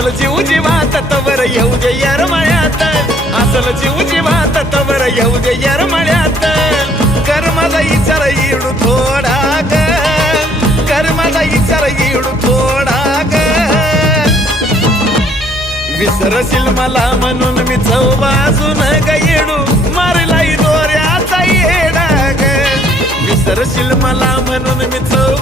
असल जीव जीवात तवर येऊ दे यार मळ्यात, असल जीव जीवात तवर येऊ दे यार मळ्यात. कर माझा विचार येडू थोडा ग, कर माझा विचार येडू थोडा ग. विसरशील मला म्हणून मी चव बाजून ग येडू मारलाई दोऱ्याचा येडा ग. विसरशील मला म्हणून मी चव